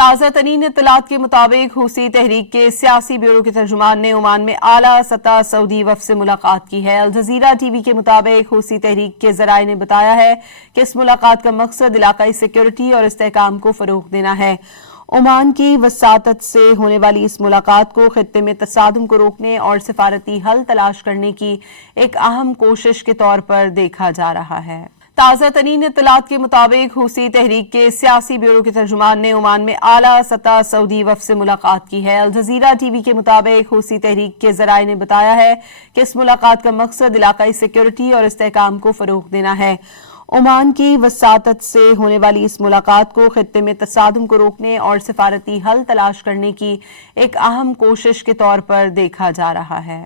ताज़ा तरीन इत्तलात के मुताबिक हुसी तहरीक के सियासी ब्यूरो के तर्जुमान ने ओमान में आला सतह सऊदी वफ़द से मुलाकात की है। अल जज़ीरा टीवी के मुताबिक हुसी तहरीक के ज़राए ने बताया है कि इस मुलाकात का मकसद इलाकाई सिक्योरिटी और इस्तेहकाम को फ़रोग़ देना है। ओमान की वसातत से होने वाली इस मुलाकात को खित्ते में तसादुम को रोकने और सिफारती हल तलाश करने की एक अहम कोशिश के तौर पर देखा जा रहा है। ताज़ा तरीन इत्तलात के मुताबिक हुसी तहरीक के सियासी ब्यूरो के तर्जुमान ने ओमान में आला सतह सऊदी वफ़द से मुलाकात की है। अल जज़ीरा टीवी के मुताबिक हुसी तहरीक के ज़राए ने बताया है कि इस मुलाकात का मकसद इलाकाई सिक्योरिटी और इस्तेहकाम को फ़रोग़ देना है। ओमान की वसातत से होने वाली इस मुलाकात को खित्ते में तसादुम को रोकने और सिफारती हल तलाश करने की एक अहम कोशिश के तौर पर देखा जा रहा है।